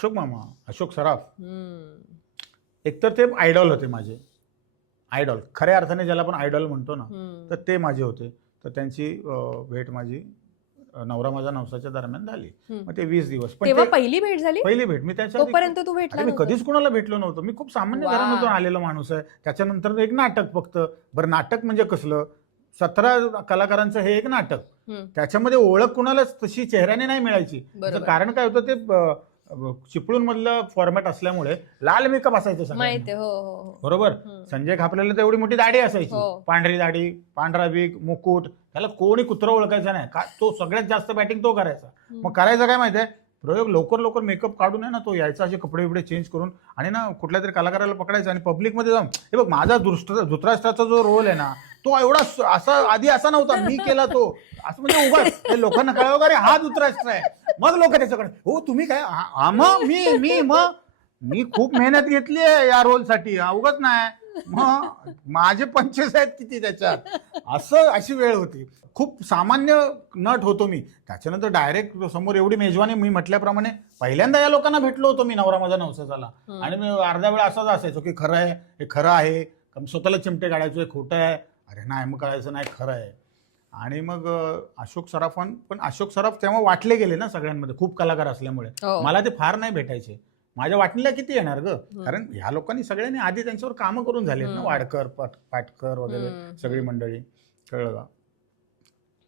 अशोक मामा, अशोक सराफ एकतर ते आयडॉल होते माझे. आयडॉल खऱ्या अर्थाने ज्याला आपण आयडॉल म्हणतो ना, तर ते माझे होते. तर त्यांची भेट माझी नवरा माझा नवसाच्या दरम्यान झाली. मग ते 20 दिवस. पण तेव्हा पहिली भेट झाली. पहिली भेट मी त्याच्या तोपर्यंत तू भेटला मी नव्हता? कधीच कोणाला भेटलो नव्हतो. मी खूप सामान्य वा. घरामधून आलेला माणूस आहे. त्याच्यानंतर एक नाटक फक्त. बरं, नाटक म्हणजे कसलं? 17 कलाकारांचं हे एक नाटक. त्याच्यामध्ये ओळख कुणालाच तशी चेहऱ्याने नाही मिळायची. त्याचं कारण काय होतं, ते चिपळूण मधलं फॉर्मॅट असल्यामुळे लाल मेकअप असायचं सगळ्यांना. माहिती. हो हो बरोबर. संजय खापलेला तर एवढी मोठी दाढी असायची, हो. पांढरी दाढी, पांढरा विग, मुकुट. त्याला कोणी कुत्रं ओळखायचं नाही. तो सगळ्यात जास्त बॅटिंग तो करायचा. मग करायचं काय माहितीये, प्रयोग लवकर मेकअप काढून आहे ना, तो यायचा असे कपडे बिपडे चेंज करून आणि ना कुठल्या तरी कलाकाराला पकडायचा आणि पब्लिकमध्ये जाऊन, हे बघ माझा धृतराष्ट्राचा जो रोल आहे ना, तो एवढा असा आधी असा नव्हता, मी केला तो. असं म्हणजे उगाच लोकांना कळावं, अरे हा धृतराष्ट्र आहे. मग लोक त्याच्याकडे, हो तुम्ही काय, मग मी खूप मेहनत घेतली आहे या रोलसाठी, उगाच नाही. मग माझे 25 आहेत किती त्याच्यात. अशी वेळ होती. खूप सामान्य नट होतो मी. त्याच्यानंतर डायरेक्ट समोर एवढी मेजवानी, मी म्हटल्याप्रमाणे पहिल्यांदा या लोकांना भेटलो होतो मी नवरा माझा नवसाला. आणि मी अर्धा वेळ असाच असायचो की खरं आहे, हे खरं आहे. स्वतःला चिमटे काढायचो, हे खोटं आहे, अरे नाही मग कळायचं नाही खरं आहे. आणि मग अशोक सराफ, पण अशोक सराफ तेव्हा वाटले गेले ना सगळ्यांमध्ये, खूप कलाकार असल्यामुळे मला ते फार नाही भेटायचे. माझ्या वाटणीला किती येणार ग, कारण ह्या लोकांनी सगळ्यांनी आधी त्यांच्यावर कामं करून झाले ना, वाडकर, पाटकर वगैरे सगळी मंडळी, कळलं का.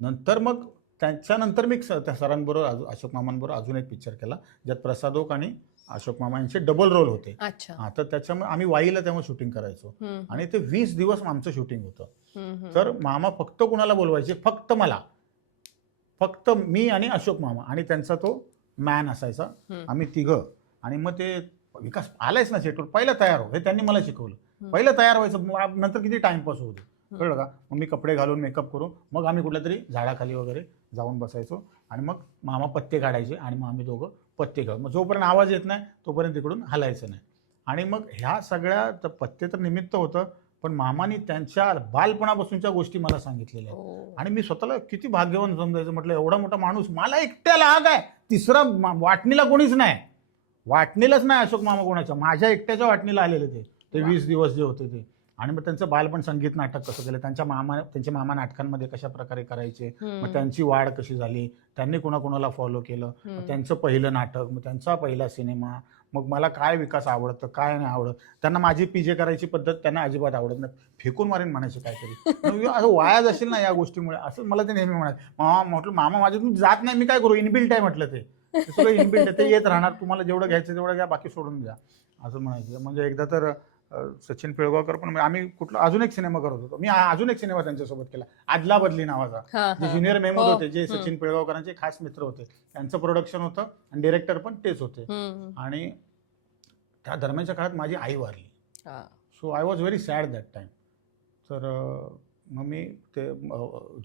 नंतर मग त्याच्यानंतर मी त्या सरांबरोबर, अशोक मामांबरोबर अजून एक पिक्चर केला, ज्यात प्रसाद ओक आणि अशोक मामा यांचे डबल रोल होते. तर त्याच्यामुळे आम्ही वाईला तेव्हा शूटिंग करायचो आणि ते 20 दिवस आमचं शूटिंग होतं. तर मामा फक्त कुणाला बोलवायचे, फक्त मला, फक्त मी आणि अशोक मामा आणि त्यांचा तो मॅन असायचा, आम्ही तिघं. आणि मग ते विकास आलायच ना सेटवर, पहिलं तयार हो, हे त्यांनी मला शिकवलं. पहिलं तयार व्हायचं, नंतर किती टाइमपास होऊ दे, कळलं का. मग मी कपडे घालून मेकअप करून मग आम्ही कुठल्या तरी झाडाखाली वगैरे जाऊन बसायचो आणि मग मामा पत्ते काढायचे आणि मग आम्ही दोघं पत्ते खेळ. मग जोपर्यंत आवाज येत नाही तोपर्यंत तिकडून हलायचं नाही. आणि मग ह्या सगळ्या पत्ते तर निमित्त होतं, पण मामानी त्यांच्या बालपणापासूनच्या गोष्टी मला सांगितलेल्या आहेत. आणि मी स्वतःला किती भाग्यवान समजायचं. म्हटलं एवढा मोठा माणूस, मला एकट्याला हा काय तिसरा वाटणीला कोणीच नाही, वाटणीलाच नाही अशोक मामा कोणाच्या, माझ्या एकट्याच्या वाटणीला आलेले ते 20 दिवस जे होते ते. आणि मग त्यांचं बालपण संगीत नाटक कसं केलं, त्यांचे मामा नाटकांमध्ये कशा प्रकारे करायचे, मग त्यांची वाढ कशी झाली, त्यांनी कोणाकोणाला फॉलो केलं, त्यांचं पहिलं नाटक, मग त्यांचा पहिला सिनेमा, मग मला काय विकास आवडतं काय नाही आवडत, त्यांना माझी पीजे करायची पद्धत त्यांना अजिबात आवडत नाही, फेकून मारेन म्हणायचे काहीतरी, असं वाया जाशील ना या गोष्टीमुळे, असं मला ते नेहमी म्हणायचं. म्हटलं मामा माझे तुम्ही जात नाही, मी काय करू, इनबिल्ट आहे म्हटलं, ते सगळं इनबिल्ट आहे, ते येत राहणार, तुम्हाला जेवढं घ्यायचं तेवढं घ्या, बाकी सोडून द्या, असं म्हणायचं. म्हणजे एकदा तर सचिन पिळगावकर पण, आम्ही कुठला अजून एक सिनेमा करत होतो, मी अजून एक सिनेमा त्यांच्यासोबत केला, आदला बदली नावाचा, जे ज्युनियर मेमोद होते, जे सचिन पिळगावकरांचे खास मित्र होते, त्यांचं प्रोडक्शन होतं आणि डिरेक्टर पण तेच होते. आणि त्या दरम्यानच्या काळात माझी आई वारली. So I was very sad that time. तर मग मी ते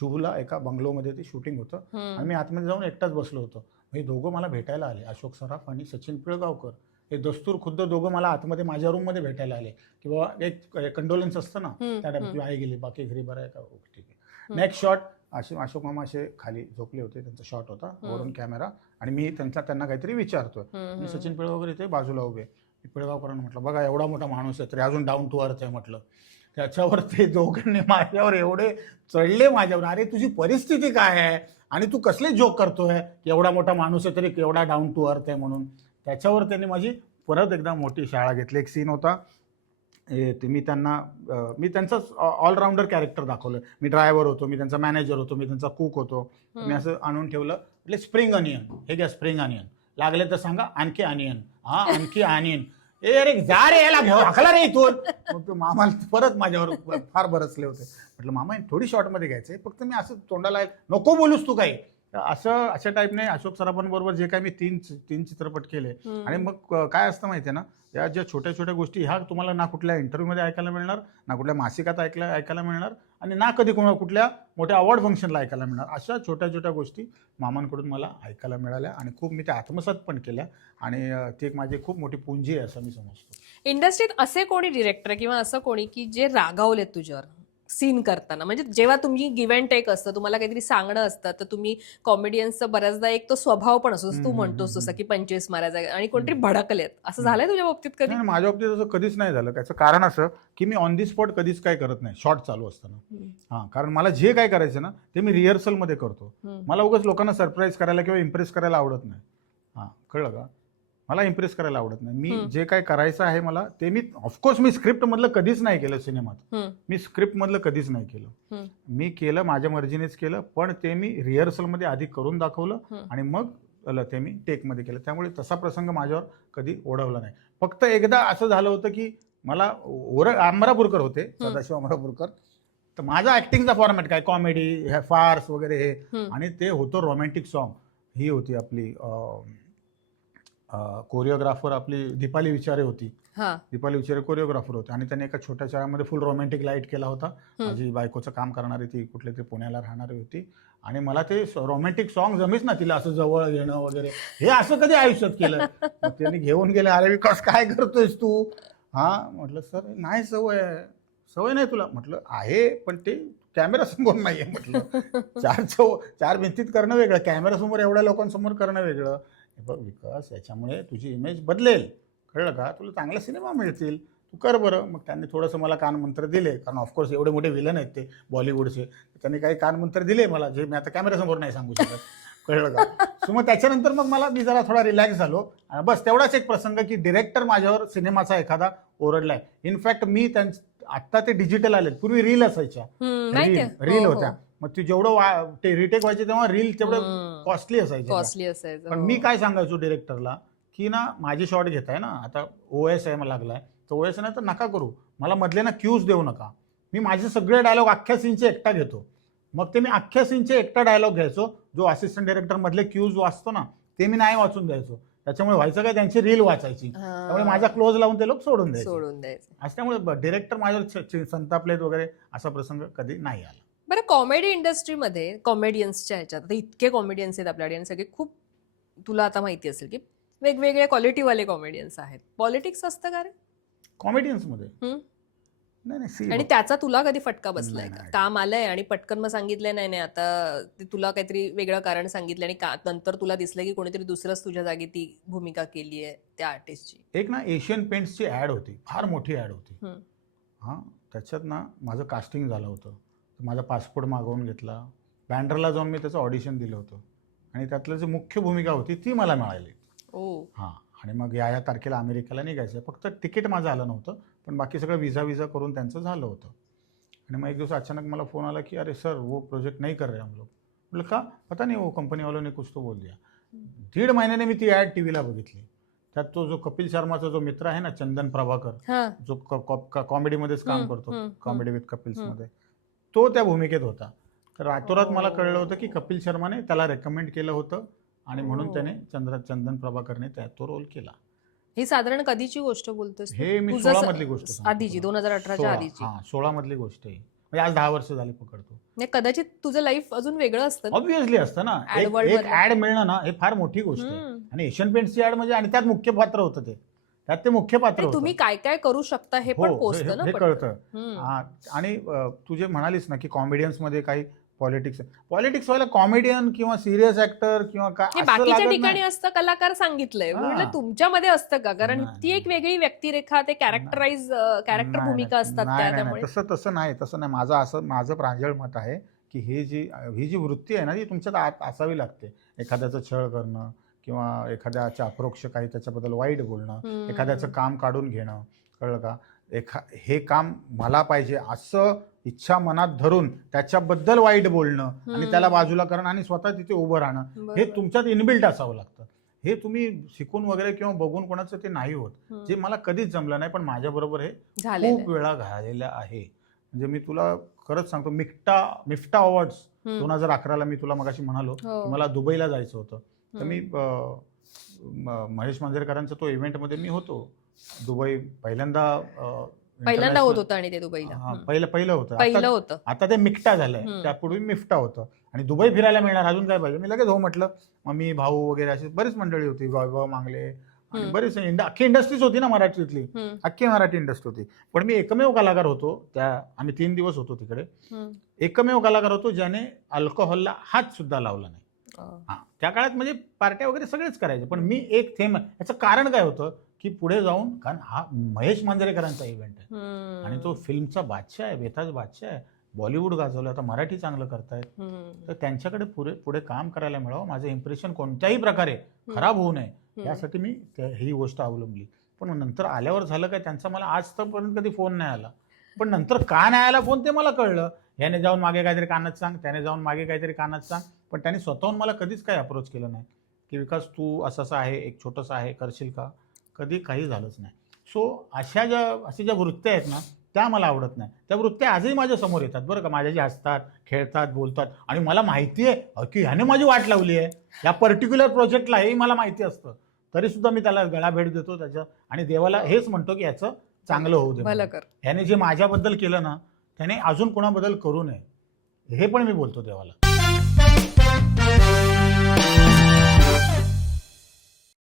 जुहूला एका बंगलोमध्ये ते शूटिंग होतं आणि मी आतमध्ये जाऊन एकटाच बसलो होतो. हे दोघं मला भेटायला आले, अशोक सराफ आणि सचिन पिळगावकर. हे दस्तूर खुद्द दोघं मला आतमध्ये माझ्या रूममध्ये भेटायला आले की बाबा एक कंडोलन्स असतं ना, त्या टाइम आई गेली, बाकी घरी बरं आहे का, ओके ठीक आहे. नेक्स्ट शॉट, अशोक मामा असे खाली झोपले होते, त्यांचा शॉट होता, वरून कॅमेरा, आणि मी त्यांना काहीतरी विचारतोय, मी सचिन पिळगावकर इथे बाजूला उभे. पिळगावकरांना म्हटलं बघा एवढा मोठा माणूस आहे तरी अजून डाऊन टू अर्थ आहे म्हटलं. त्याच्यावर ते दोघांनी माझ्यावर एवढे चढले माझ्यावर, अरे तुझी परिस्थिती काय आहे आणि तू कसले जोक करतोय, एवढा मोठा माणूस आहे तरी एवढा डाऊन टू अर्थ आहे म्हणून. त्याच्यावर त्यांनी माझी परत एकदा मोठी शाळा घेतली. एक सीन होता, मी त्यांचाच ऑलराऊंडर कॅरेक्टर दाखवलं. मी ड्रायव्हर होतो, मी त्यांचा मॅनेजर होतो, मी त्यांचा कुक होतो. मी असं आणून ठेवलं, म्हणजे स्प्रिंग अनियन, हे घ्या स्प्रिंग अनियन, लागले तर सांगा आणखी अनियन, हा आणखी अनियन, अरे जा रे याला घेऊ हाकला रे इथून. मग मामा परत माझ्यावर फार बरसले होते. म्हटलं मामा थोडी शॉर्टमध्ये घ्यायचंय, फक्त मी असं तोंडाला नको बोलूस तू काही, अशा टाईपने अशोक सराफांबरोबर जे काय मी तीन चित्रपट केले. आणि मग काय असतं माहितीये ना, या ज्या छोट्या छोट्या गोष्टी ह्या तुम्हाला ना कुठल्या इंटरव्ह्यूमध्ये ऐकायला मिळणार, ना कुठल्या मासिकात ऐकायला मिळणार, आणि ना कधी कुठल्या मोठ्या अवॉर्ड फंक्शनला ऐकायला मिळणार. अशा छोट्या छोट्या गोष्टी मामांकडून मला ऐकायला मिळाल्या आणि खूप मी त्या आत्मसात पण केल्या, आणि ती एक माझी खूप मोठी पुंजी आहे असं मी समजतो. इंडस्ट्रीत असे कोणी डिरेक्टर किंवा असं कोणी की जे रागावलेत तुझ्यावर, सीन करताना? म्हणजे जेव्हा तुम्ही गिव्ह अँड टेक असतं, तुम्हाला काहीतरी सांगणं असतं, तर तुम्ही कॉमेडियन्सचा बऱ्याचदा एक तो स्वभाव पण असतो, जसं तू म्हणतोस तसं की 25 मारायचा आणि कोणतरी भडकलेत, असं झालंय तुझ्या बाबतीत कधी? नाही, माझ्या बाबतीत असं कधीच नाही झालं. त्याचं कारण असं की मी ऑन दी स्पॉट कधीच काय करत नाही शॉर्ट चालू असताना. हां, कारण मला जे काय करायचं ना ते मी रिहर्सलमध्ये करतो. मला उगाच लोकांना सरप्राईज करायला किंवा इम्प्रेस करायला आवडत नाही. हां, कळलं का? मला इम्प्रेस करायला आवडत नाही. मी जे काय करायचं आहे मला ते मी ऑफकोर्स मी स्क्रिप्ट मधलं कधीच नाही केलं सिनेमात. मी स्क्रिप्ट मधलं कधीच नाही केलं. मी केलं माझ्या मर्जीनेच केलं, पण ते मी रिहर्सलमध्ये आधी करून दाखवलं आणि मग ते मी टेकमध्ये केलं. त्यामुळे तसा प्रसंग माझ्यावर कधी ओढवला नाही. फक्त एकदा असं झालं होतं की मला अमरापूरकर होते, सदाशिव अमरापूरकर. तर माझा ऍक्टिंगचा फॉर्मॅट काय कॉमेडी फार्स वगैरे हे, आणि ते होतं रोमॅन्टिक सॉन्ग. ही होती आपली कोरिओग्राफर आपली दीपाली विचारे होती. दीपाली विचारे कोरिओग्राफर होते आणि त्यांनी एका छोट्या शाळेमध्ये फुल रोमॅन्टिक लाईट केला होता. माझी बायकोचं काम करणारी ती कुठले तरी पुण्याला राहणारी होती आणि मला ते रोमॅन्टिक सॉन्ग जमीच ना तिला असं जवळ घेणं वगैरे, हे असं कधी आयुष्यात केलं. मग त्यांनी घेऊन गेले, अरे विकास काय करतोयस तू? हा म्हटलं सर नाही सवय आहे. सवय नाही तुला? म्हटलं आहे पण ते कॅमेरा समोर नाहीये. म्हटलं चार भिंतीत करणं वेगळं, कॅमेरा समोर एवढ्या लोकांसमोर करणं वेगळं. बघ विकास, याच्यामुळे तुझी इमेज बदलेल, कळलं का? तुला चांगले सिनेमा मिळतील, तू कर बरं. मग त्यांनी थोडंसं मला कानमंत्र दिले, कारण ऑफकोर्स एवढे मोठे विलन आहेत ते बॉलिवूडचे. त्यांनी काही कानमंत्र दिले मला, जे मी आता कॅमेऱ्यासमोर नाही सांगू शकत, कळलं का? सो मग त्याच्यानंतर मग मी जरा थोडा रिलॅक्स झालो. बस तेवढाच एक प्रसंग की डिरेक्टर माझ्यावर सिनेमाचा एखादा ओरडलाय. इनफॅक्ट मी आत्ता ते डिजिटल आले, पूर्वी रील असायच्या, रील होत्या. मग ती जेवढं रिटेक व्हायचे तेव्हा रील तेवढं कॉस्टली असायचं. पण मी काय सांगायचो डिरेक्टरला की ना माझी शॉट घेताय ना, आता OS आहे मला लागलाय, तर OS नाही तर नका करू, मला मधले ना क्यूज देऊ नका. मी माझे सगळे डायलॉग अख्ख्या सीनचे एकटा घेतो. मग ते मी अख्ख्या सीनचे एकटा डायलॉग घ्यायचो. जो असिस्टंट डायरेक्टर मधले क्यूज वाचतो ना ते मी नाही वाचून द्यायचो. त्याच्यामुळे व्हायचं काय, त्यांची रील वाचायची, त्यामुळे माझा क्लोज लावून ते लोक सोडून द्यायचे. त्यामुळे डिरेक्टर माझ्यावर संतापलेत वगैरे असा प्रसंग कधी नाही आला. बरं, कॉमेडी इंडस्ट्रीमध्ये कॉमेडियन्सच्या ह्याच्यात आता इतके कॉमेडियन्स आहेत आपल्याकडे आणि सगळे खूप, तुला आता माहिती असेल की वेगवेगळे क्वालिटीवाले कॉमेडियन्स आहेत. पॉलिटिक्स असतं का रे कॉमेडियन्समध्ये? नाही. आणि त्याचा तुला कधी फटका बसलाय का? काम आलंय आणि पटकन मग सांगितलंय नाही आता ते तुला काहीतरी वेगळं कारण सांगितलं आणि नंतर तुला दिसलं की कोणीतरी दुसरंच तुझ्या जागी ती भूमिका केली आहे त्या आर्टिस्टची? एक ना एशियन पेंट्सची ऍड होती, फार मोठी ऍड होती. हां, त्याच्यात ना माझं कास्टिंग झालं होतं. माझा पासपोर्ट मागवून घेतला, बँड्राला जाऊन मी त्याचं ऑडिशन दिलं होतं आणि त्यातलं जी मुख्य भूमिका होती ती मला मिळाली. हां, आणि मग या तारखेला अमेरिकेला निघायचं. फक्त तिकीट माझं आलं नव्हतं, पण बाकी सगळं विजा करून त्यांचं झालं होतं. आणि मग एक दिवस अचानक मला फोन आला की अरे सर वो प्रोजेक्ट नहीं कर रहे हम लोग. म्हटलं का? पता नहीं वो कंपनी वालों ने कुछ तो बोल दिया. 1.5 महिन्याने मी ती ॲड टीव्हीला बघितली. त्यात तो जो कपिल शर्माचा जो मित्र आहे ना, चंदन प्रभाकर, जो कॉमेडीमध्येच काम करतो, कॉमेडी विथ कपिल्समध्ये, तो त्या भूमिकेत होता. तर रातोरात मला कळलं होतं की कपिल शर्माने त्याला रेकमेंड केलं होतं आणि म्हणून त्याने चंदन प्रभाकरने तो रोल केला. ही साधारण कधीची गोष्ट बोलतोस? हे मी 16 मधली गोष्ट सांगतो. आधीची, 2018च्या आधीची? 16 मधली गोष्ट आहे. म्हणजे आज 10 वर्ष झाली पकडतो. कदाचित तुझं लाईफ अजून वेगळं असतं. ऑब्व्हियसली असतं ना, एक ऍड मिळणं ना हे फार मोठी गोष्ट आहे. आणि एशियन पेंट्सची ऍड म्हणजे, आणि त्यात मुख्य पात्र होतं, त्यात ते मुख्य पात्र होतं. तुम्ही काय काय करू शकता हे पण पोचतं ना, हे कळतं. आणि तू जे म्हणालीस ना की कॉमेडियन्स मध्ये काही पॉलिटिक्स व्हायला कॉमेडियन किंवा सिरियस ऍक्टर किंवा काय बाकीच्या ठिकाणी असतं, कलाकार सांगितलंय. म्हटलं तुमच्यामध्ये असतं का? कारण ती एक वेगळी व्यक्तिरेखा, ते कॅरेक्टर भूमिका असतात त्यामुळे. तसं नाही. माझं प्रांजळ मत आहे की ही जी वृत्ती आहे ना ती तुमच्यात असावी लागते. एखाद्याचं छळ करणं किंवा एखाद्याच्या अप्रोक्ष काही त्याच्याबद्दल वाईट बोलणं, एखाद्याचं काम काढून घेणं, कळलं का? हे काम मला पाहिजे असं इच्छा मनात धरून त्याच्याबद्दल वाईट बोलणं आणि त्याला बाजूला करणं आणि स्वतः तिथे उभं राहणं, हे तुमच्यात इनबिल्ट असावं लागतं. हे तुम्ही शिकून वगैरे किंवा बघून कोणाचं ते नाही होत. जे मला कधीच जमलं नाही, पण माझ्या बरोबर हे खूप वेळा झालेलं आहे. म्हणजे मी तुला खरंच सांगतो, मिफ्टा अवॉर्ड्स 2011ला मी तुला मगाशी म्हणालो मला दुबईला जायचं होतं, तर मी महेश मांजरेकरांचा तो इव्हेंटमध्ये मी होतो. दुबई पहिल्यांदा होत होतं आणि ते दुबईला पहिलं होतं. आता ते मिफ्टा झालंय, त्यापूर्वी मिफ्टा होतं. आणि दुबई फिरायला मिळणार, अजून काय पाहिजे? मी लगेच हो म्हटलं. मग मी, भाऊ वगैरे अशी बरीच मंडळी होती, वैभव मांगले हम्म. बरीच अख्खी इंडस्ट्रीच होती ना मराठीतली, हम्म, अख्खी मराठी इंडस्ट्री होती. पण मी एकमेव कलाकार होतो आम्ही 3 दिवस होतो तिकडे, हम्म. एकमेव कलाकार होतो ज्याने अल्कोहोलला हात सुद्धा लावला नाही. अं, त्या काळात म्हणजे पार्ट्या वगैरे सगळेच करायचे, पण मी एक थेंब, याचं कारण काय होतं की पुढे जाऊन, कारण हा महेश मांजरेकरांचा इव्हेंट आहे हम्म. आणि तो फिल्मचा बादशाह आहे, बेताज बादशाह आहे, बॉलिवूड गाजवलं, आता मराठी चांगलं करतायत, हम्म. तर त्यांच्याकडे पुढे काम करायला मिळावं, माझं इम्प्रेशन कोणत्याही प्रकारे खराब होऊ नये हम्म. यासाठी मी ही गोष्ट अवलंबली. पण नंतर आल्यावर झालं काय, त्यांचा मला आजपर्यंत कधी फोन नाही आला, पण नंतर का नाही आला फोन ते मला कळलं. याने जाऊन मागे काहीतरी कानात सांग, त्याने जाऊन मागे काहीतरी कानात सांग, पण त्यांनी स्वतःहून मला कधीच काही अप्रोच केलं नाही की विकास तू असं आहे, एक छोटंसं आहे, करशील का, कधी काही झालंच नाही. सो अशा ज्या वृत्त्या आहेत ना त्या मला आवडत नाही. त्या वृत्त्या आजही माझ्या समोर येतात बरं का, माझ्याशी हसतात, खेळतात, बोलतात, आणि मला माहिती आहे की ह्याने माझी वाट लावली आहे या पर्टिक्युलर प्रोजेक्टला, हेही मला माहिती असतं, तरी सुद्धा मी त्याला गळा भेट देतो त्याच्या, आणि देवाला हेच म्हणतो की याचं चांगलं होऊ दे भलं म्हणून. कर. ह्याने जे माझ्याबद्दल केलं ना त्याने अजून कोणाबद्दल करू नये, हे पण मी बोलतो देवाला.